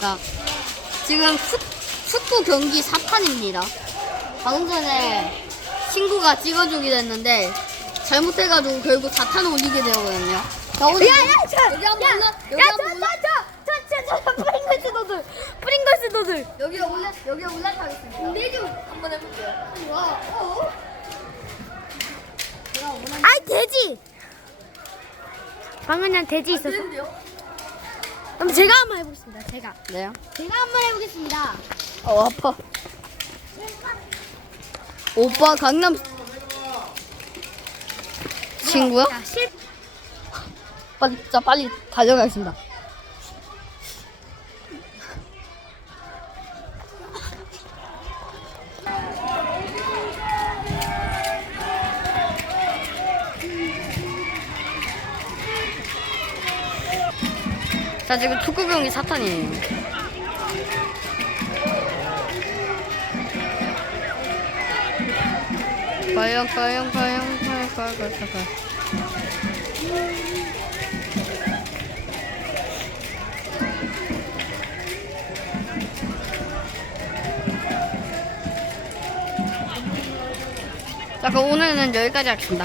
자, 지금 축, 축구 경기 4판입니다. 방금 전에 친구가 찍어주기로 했는데 잘못해가지고 결국 4탄을 올리게 되었거든요. 자, 오늘 야, 야, 저, 여기 한번 올라, 여기 야, 한번 저, 올라, 저, 저, 저, 저, 저, 프링글스 너들, 프링글스 너들. 여기 올라, 여기 올라타겠습니다. 내좀 한번 해볼게요. 와, 어? 아이 돼지. 방금 전 돼지 있어서. 되는데요? 그럼 제가 한번 해보겠습니다. 제가. 네요. 제가 한번 해보겠습니다. 어 아파. 오빠 강남 친구야? 자, 실. 빨리 진짜 빨리 달려가겠습니다. 자 지금 축구 경기 사탄이에요. 과연 과연 과연 과연 과연 과연 과연 자 그럼 오늘은 여기까지 하겠습니다